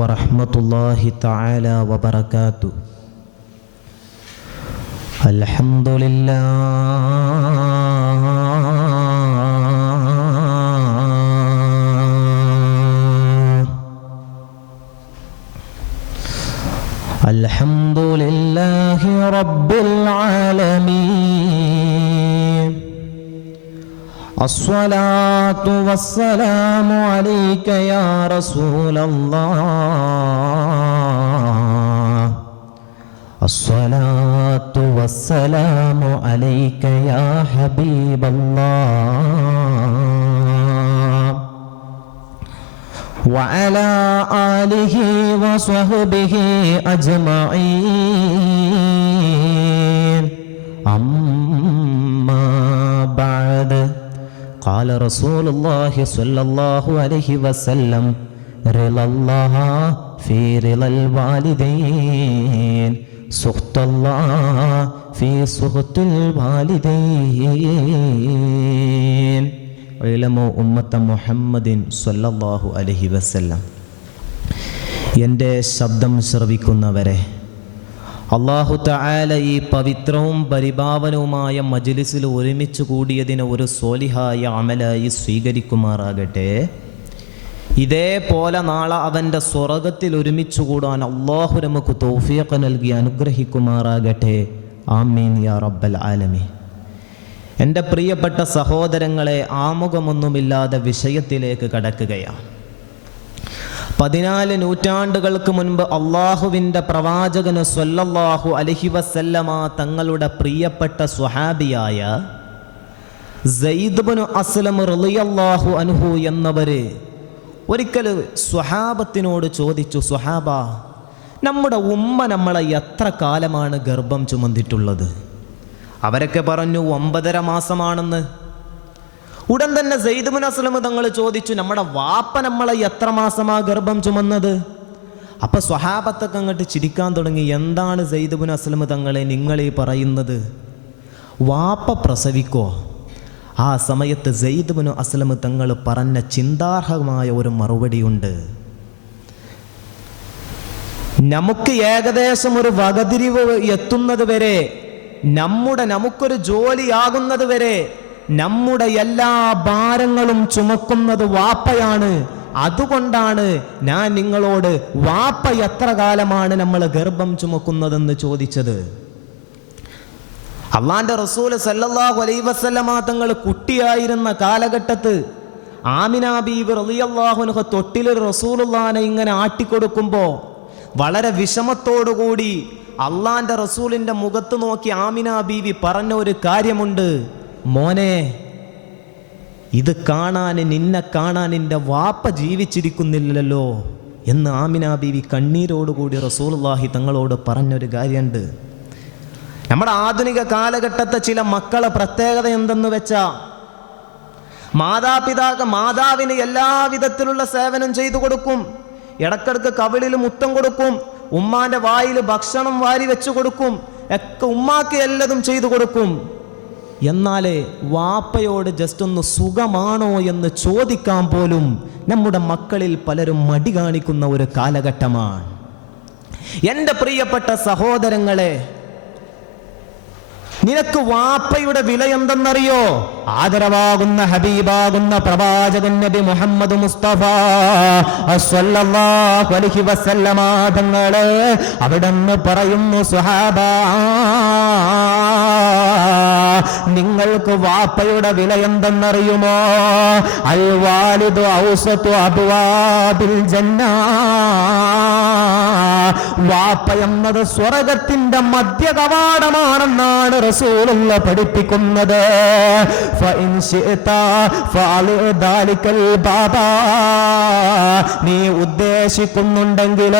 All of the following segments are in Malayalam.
വറഹ്മത്തുള്ളാഹി തആല വബറകാതുഹു. അൽഹംദുലില്ലാഹി റബ്ബിൽ ആലമീൻ. അസ്സലാത്തു വസ്സലാമു അലൈക യാ റസൂലല്ലാഹ്. അസ്സലാത്തു വസ്സലാമു അലൈക യാ ഹബീബല്ലാഹ്. വഅലാ ആലിഹി വസ്വഹ്ബിഹി അജ്മഈൻ. അമ്മാ ബഅദ്. ഖാല റസൂലുള്ളാഹി സ്വല്ലല്ലാഹു അലൈഹി വസല്ലം റിളല്ലാഹ ഫീ റിളൽ വാലിദൈൻ സുഖ്തല്ലാഹ ഫീ സുഖ്തിൽ വാലിദൈൻ. ഇൽമു ഉമ്മത്ത മുഹമ്മദിൻ സ്വല്ലല്ലാഹു അലൈഹി വസല്ലം. എൻ്റെ ശബ്ദം ശ്രവിക്കുന്നവരെ, അല്ലാഹു തആല ഈ പവിത്രവും പരിപാവനവുമായ മജ്ലിസിൽ ഒരുമിച്ച് കൂടിയതിനെ ഒരു സ്വാലിഹായ അമലായി സ്വീകരിക്കുമാറാകട്ടെ. ഇതേപോലെ നാളെ അവൻ്റെ സ്വർഗത്തിൽ ഒരുമിച്ച് കൂടാൻ അല്ലാഹു നമുക്ക് തൗഫീഖ് നൽകി അനുഗ്രഹിക്കുമാറാകട്ടെ. ആമീൻ യാ റബ്ബൽ ആലമീൻ. എൻ്റെ പ്രിയപ്പെട്ട സഹോദരങ്ങളെ, ആമുഖമൊന്നുമില്ലാതെ വിഷയത്തിലേക്ക് കടക്കുകയാണ്. 14 നൂറ്റാണ്ടുകൾക്ക് മുൻപ് അള്ളാഹുവിൻ്റെ പ്രവാചകന് സ്വല്ലല്ലാഹു അലൈഹി വസല്ലമ തങ്ങളുടെ പ്രിയപ്പെട്ട സ്വഹാബിയായ സയ്യിദ് ഇബ്നു അസ്ലം റളിയല്ലാഹു അൻഹു എന്നവര് ഒരിക്കൽ സ്വഹാബത്തിനോട് ചോദിച്ചു, സ്വഹാബ, നമ്മുടെ ഉമ്മ നമ്മളെ എത്ര കാലമാണ് ഗർഭം ചുമന്നിട്ടുള്ളത്? അവരൊക്കെ പറഞ്ഞു 9.5 മാസമാണെന്ന്. ഉടൻ തന്നെ സയ്യിദ് ഇബ്നു അസ്ലം തങ്ങൾ ചോദിച്ചു, നമ്മുടെ വാപ്പ നമ്മളെ എത്ര മാസമാ ഗർഭം ചുമന്നത്? അപ്പൊ സ്വഹാബത്തൊക്കെ അങ്ങോട്ട് ചിരിക്കാൻ തുടങ്ങി. എന്താണ് സയ്യിദ് ഇബ്നു അസ്ലം തങ്ങളെ നിങ്ങളീ പറയുന്നത്? വാപ്പ പ്രസവിക്കോ? ആ സമയത്ത് സയ്യിദ് ഇബ്നു അസ്ലം തങ്ങൾ പറഞ്ഞ ചിന്താർഹമായ ഒരു മറുപടിയുണ്ട്. നമുക്ക് ഏകദേശം ഒരു വകതിരിവ് എത്തുന്നത് വരെ, നമുക്കൊരു ജോലിയാകുന്നത് വരെ നമ്മുടെ എല്ലാ ഭാരങ്ങളും ചുമക്കുന്നത് വാപ്പയാണ്. അതുകൊണ്ടാണ് ഞാൻ നിങ്ങളോട് വാപ്പ എത്ര കാലമാണ് നമ്മൾ ഗർഭം ചുമക്കുന്നതെന്ന് ചോദിച്ചത്. അള്ളാന്റെ റസൂൽ സല്ലല്ലാഹു അലൈഹി വസല്ലമ തങ്ങൾ കുട്ടിയായിരുന്ന കാലഘട്ടത്ത് ആമിന ബീവി റളിയല്ലാഹു അൻഹ തൊട്ടിൽ റസൂലുള്ളാഹിനെ ഇങ്ങനെ ആട്ടിക്കൊടുക്കുമ്പോൾ വളരെ വിഷമത്തോടുകൂടി അള്ളാന്റെ റസൂലിന്റെ മുഖത്ത് നോക്കി ആമിന ബീവി പറഞ്ഞ ഒരു കാര്യമുണ്ട്, മോനെ, ഇത് കാണാൻ, നിന്നെ കാണാൻ നിന്റെ വാപ്പ ജീവിച്ചിരിക്കുന്നില്ലല്ലോ എന്ന് ആമിന ബീവി കണ്ണീരോടുകൂടി റസൂലുള്ളാഹി തങ്ങളോട് പറഞ്ഞൊരു കാര്യമുണ്ട്. നമ്മുടെ ആധുനിക കാലഘട്ടത്തെ ചില മക്കളെ പ്രത്യേകത എന്തെന്ന് വെച്ചാ, മാതാവിന് എല്ലാവിധത്തിലുള്ള സേവനം ചെയ്തു കൊടുക്കും. ഇടക്കിടക്ക് കവിളിൽ മുത്തം കൊടുക്കും, ഉമ്മാന്റെ വായിൽ ഭക്ഷണം വാരി വെച്ചു കൊടുക്കും, ഒക്കെ ഉമ്മാക്ക് എല്ലതും ചെയ്തു കൊടുക്കും. എന്നാലേ വാപ്പയോട് ജസ്റ്റ് ഒന്ന് സുഖമാണോ എന്ന് ചോദിക്കാൻ പോലും നമ്മുടെ മക്കളിൽ പലരും മടി കാണിക്കുന്ന ഒരു കാലഘട്ടമാണ്. എൻ്റെ പ്രിയപ്പെട്ട സഹോദരങ്ങളെ, നിനക്ക് വാപ്പയുടെ വില എന്തെന്നറിയോ? ആദരവാകുന്ന ഹബീബാകുന്ന പ്രവാചകൻ നബി മുഹമ്മദ് മുസ്തഫ സ്വല്ലല്ലാഹു അലൈഹി വസല്ലമ തങ്ങളെ അവിടെന്ന് പറയുന്നു, സ്വഹാബാ, നിങ്ങൾക്ക് വാപ്പയുടെ വില എന്തെന്നറിയുമോ? അൽ വാലിദു ഔസതു അബ്വാബിൽ ജന്ന. വാപ്പ എന്നത് സ്വർഗത്തിന്റെ മധ്യ കവാടമാണെന്നാണ് റസൂലുള്ള പഠിപ്പിക്കുന്നത്. ഫഇൻ ശിഅത ഫഅലി ദാലികൽ ബാബാ. നീ ഉദ്ദേശിക്കുന്നുണ്ടെങ്കിൽ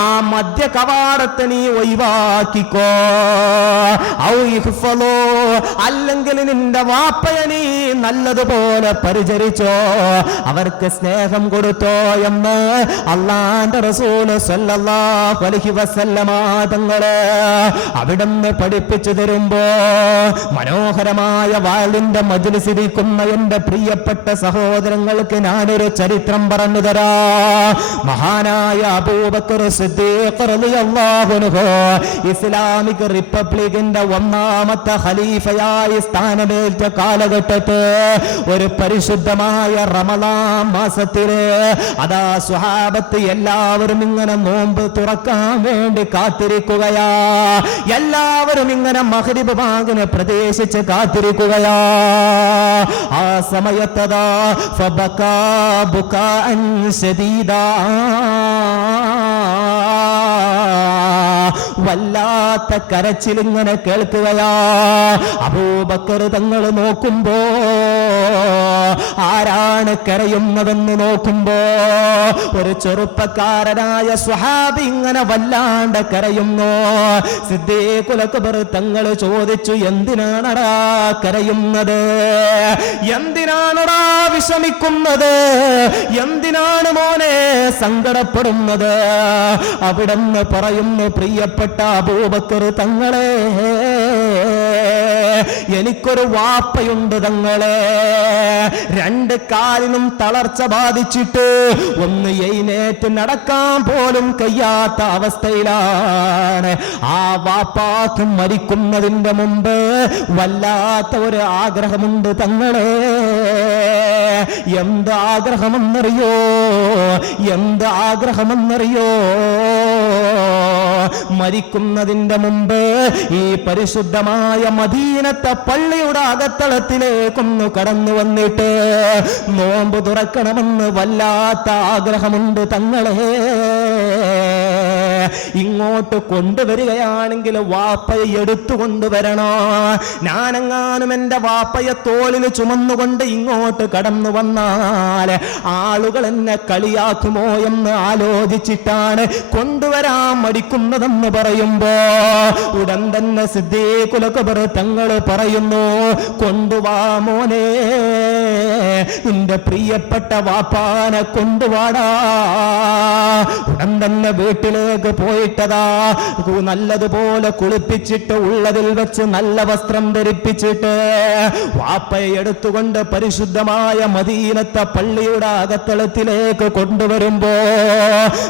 ആ മധ്യ കവാടത്തെ നീ ഒഴിവാക്കിക്കോ. ഔ ഇഹ്ഫളോ, അല്ലെങ്കിൽ നിന്റെ വാപ്പയെ നീ നല്ലതുപോലെ പരിചരിച്ചോ, അവർക്ക് സ്നേഹം കൊടുത്തോ എന്ന് അള്ളാന്റെ റസൂൽ സ്വല്ലല്ലാഹു അലൈഹി വസല്ലമ തങ്ങളെ അവിടുന്ന് പഠിപ്പിച്ചു തരുമ്പോ പറയുമ്പോ മനോഹരമായ വാളിന്റെ മജ്‌ലിസിലിരിക്കുന്ന എന്റെ പ്രിയപ്പെട്ട സഹോദരങ്ങൾക്ക് ഞാനൊരു ചരിത്രം പറഞ്ഞു തരാ. മഹാനായ അബൂബക്കർ സിദ്ദീഖ് റളിയല്ലാഹു അൻഹു ഇസ്ലാമിക് റിപ്പബ്ലിക്കിന്റെ ഒന്നാമത്തെ ഖലീഫയായി സ്ഥാനമേറ്റ കാലഘട്ടത്ത് ഒരു പരിശുദ്ധമായ റമളാൻ മാസത്തില് അതാ സ്വഹാബത്ത് എല്ലാവരും ഇങ്ങനെ നോമ്പ് തുറക്കാൻ വേണ്ടി കാത്തിരിക്കുകയാ. എല്ലാവരും ഇങ്ങനെ മഗ്രിബ് ബാങ്കിനെ പ്രതീക്ഷിച്ച് കാത്തിരിക്കുകയാ. ആ സമയത്തതാ ഫബകാ ബുകാഅൻ ശദീദാ, വല്ലാത്ത കരച്ചിലിങ്ങനെ കേൾക്കുകയാ. അബൂബക്കർ തങ്ങൾ നോക്കുമ്പോ ആരാണ് കരയുന്നതെന്ന് നോക്കുമ്പോ ഒരു ചെറുപ്പക്കാരനായ സ്വഹാബി ഇങ്ങനെ വല്ലാണ്ട് കരയുന്നു. സിദ്ദീഖുൽ അക്ബർ തങ്ങൾ ചോദിച്ചു, എന്തിനാണടാ കരയുന്നത്? എന്തിനാണടാ വിഷമിക്കുന്നത്? എന്തിനാണ് മോനെ സങ്കടപ്പെടുന്നത്? അവിടെന്ന് പറയുന്നു, പ്രിയപ്പെട്ട അബൂബക്കർ തങ്ങളെ, എനിക്കൊരു വാപ്പയുണ്ട് തങ്ങളെ. രണ്ട് കാലിനും തളർച്ച ബാധിച്ചിട്ട് ഒന്ന് എഴുന്നേറ്റ് നടക്കാൻ പോലും കഴിയാത്ത അവസ്ഥയിലാണ്. ആ വാപ്പാക്ക് മരിക്കുന്നതിന്റെ മുമ്പ് വല്ലാത്ത ഒരു ആഗ്രഹമുണ്ട് തങ്ങളെ. എന്ത് ആഗ്രഹമെന്നറിയോ? എന്ത് ആഗ്രഹമെന്നറിയോ? മരിക്കുന്നതിന്റെ മുമ്പ് ഈ പരിശുദ്ധമായ മദീനത്തെ പള്ളിയുടെ അകത്തളത്തിലേക്കൊന്ന് കടന്നു വന്നിട്ട് നോമ്പ് തുറക്കണമെന്ന് വല്ലാത്ത ആഗ്രഹമുണ്ട് തങ്ങളെ. ഇങ്ങോട്ട് കൊണ്ടുവരികയാണെങ്കിൽ വാപ്പയെ എടുത്തു കൊണ്ടുവരണോ? ഞാനെങ്ങാനും എന്റെ വാപ്പയെ തോളിൽ ചുമന്നുകൊണ്ട് ഇങ്ങോട്ട് കടന്നു വന്നാൽ ആളുകൾ എന്നെ കളിയാക്കുമോ എന്ന് ആലോചിച്ചിട്ടാണ് കൊണ്ടുവരാൻ മടിക്കുന്നതെന്ന് പറയുമ്പോ ഉടൻ തന്നെ സിദ്ദീഖുൽ അക്ബർ തങ്ങൾ പറയുന്നു, കൊണ്ടുവാ മോനെ, നിന്റെ പ്രിയപ്പെട്ട വാപ്പാനെ കൊണ്ടുവാടാ. ഉടൻ തന്നെ വീട്ടിലേക്ക് പോയിട്ടതാ നല്ലതുപോലെ കുളിപ്പിച്ചിട്ട് ഉള്ളതിൽ വെച്ച് നല്ല വസ്ത്രം ധരിപ്പിച്ചിട്ട് വാപ്പയെ എടുത്തുകൊണ്ട് പരിശുദ്ധമായ മദീനത്തെ പള്ളിയുടെ അകത്തളത്തിലേക്ക് കൊണ്ടുവരുമ്പോ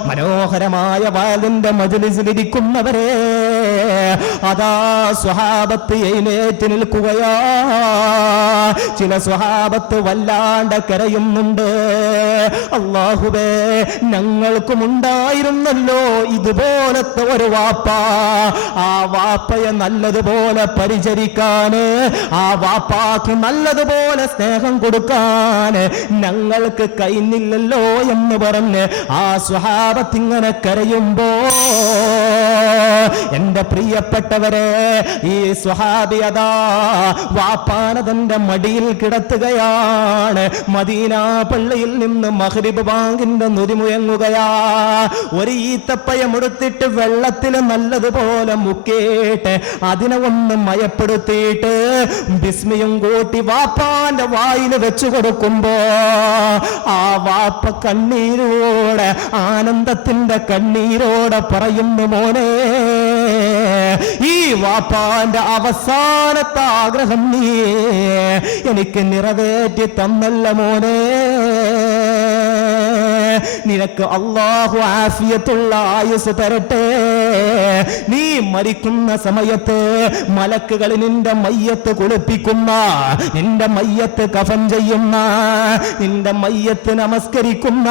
മനോഹരമായ വാലിന്റെ മജ്‌ലിസിലിരിക്കുന്നവരെ അതാ സ്വഹാബത്ത് എഴുന്നേറ്റ് നിൽക്കുകയാ. ചില സ്വഹാബത്ത് വല്ലാണ്ട് കരയുന്നുണ്ട്. അല്ലാഹുവേ, ഞങ്ങൾക്കും ഉണ്ടായിരുന്നല്ലോ ഇതുപോലത്തെ ഒരു വാപ്പ. ആ വാപ്പയെ നല്ലതുപോലെ പരിചരിക്കാന്, ആ വാപ്പാക്ക് നല്ലതുപോലെ സ്നേഹം കൊടുക്കാൻ ഞങ്ങൾക്ക് കഴിഞ്ഞില്ലല്ലോ എന്ന് പറഞ്ഞ് ആ സ്വഹാബത്ത് ഇങ്ങനെ കരയുമ്പോ എന്റെ പ്രിയപ്പെട്ടവരെ, ഈ സ്വഹാബി അതാ വാപ്പാനെ തന്റെ മടിയിൽ കിടത്തുകയാണ്. മദീന പള്ളിയിൽ നിന്ന് മഗ്രിബ് ബാങ്കിന്റെ നുതി മുഴങ്ങുകയാ. ഒരു ഈത്തപ്പയം എടുത്തിട്ട് വെള്ളത്തിൽ നല്ലതുപോലെ മുക്കിയിട്ട് അതിനെ ഒന്ന് മയപ്പെടുത്തിയിട്ട് ബിസ്മിയും കൂട്ടി വാപ്പാന്റെ വായിൽ വെച്ചു കൊടുക്കുമ്പോ ആ വാപ്പ കണ്ണീരോടെ, ആനന്ദത്തിന്റെ കണ്ണീരോടെ പറയുന്നു, മോനെ, ഈ വാപ്പാന്റെ അവസാനത്തെ ആഗ്രഹം നീ എനിക്ക് നിറവേറ്റി തന്നല്ല മോനെ. നിനക്ക് അല്ലാഹു ആഫിയത്തുള്ള ആയുസ് തരട്ടെ. നീ മരിക്കുന്ന സമയത്ത് മലക്കുകൾ നിന്റെ മയ്യത്ത് കുളിപ്പിക്കുന്ന, നിന്റെ മയ്യത്ത് കഫൻ ചെയ്യുന്ന, നിന്റെ മയ്യത്ത് നമസ്കരിക്കുന്ന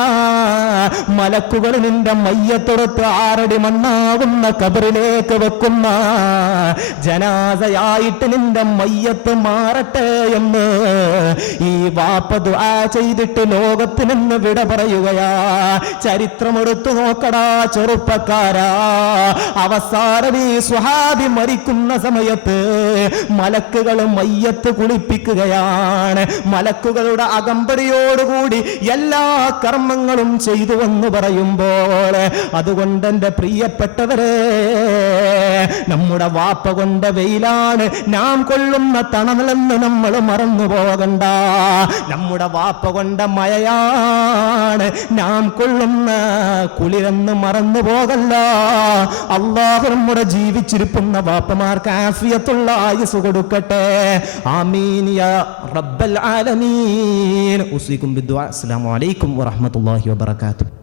മലക്കുകൾ നിന്റെ മയ്യത്തൊടുത്ത് 6 അടി മണ്ണാകുന്ന ഖബറിലേക്ക് വെക്കുന്ന ജനാസയായിട്ട് നിന്റെ മയ്യത്ത് മാറട്ടെ എന്ന് ഈ വാപ്പ ദുആ ചെയ്തിട്ട് ലോകത്തിൽ നിന്ന് വിട പറയുകയാ. ചരിത്രമെടുത്തു നോക്കടാ ചെറുപ്പക്കാരാ. അവസാനം ഈ സ്വഹാബി മരിക്കുന്ന സമയത്ത് മലക്കുകൾ മയ്യത്ത് കുളിപ്പിക്കുകയാണ്. മലക്കുകളുടെ അകമ്പടിയോടുകൂടി എല്ലാ കർമ്മങ്ങളും ചെയ്തു എന്ന് പറയുമ്പോൾ, അതുകൊണ്ട് എന്റെ പ്രിയപ്പെട്ടവരെ, നമ്മുടെ വാപ്പ കൊണ്ട വെയിലാണ് നാം കൊള്ളുന്ന തണലെന്ന് നമ്മൾ മറന്നു പോകണ്ട. നമ്മുടെ വാപ്പ കൊണ്ട മഴയാണ് നാം കൊള്ളുന്ന കുളിരെന്ന് മറന്നു പോകല്ല. അല്ലാഹു നമ്മുടെ ജീവിച്ചിരിക്കുന്ന വാപ്പമാർക്ക് ആഫിയത്തുള്ള ആയുസ് കൊടുക്കട്ടെ. ആമീൻ യാ റബ്ബൽ ആലമീൻ. ഉസീകും ബിദ്ദുആ. അസ്സലാമു അലൈക്കും വറഹ്മത്തുള്ളാഹി വബറകാതുഹു.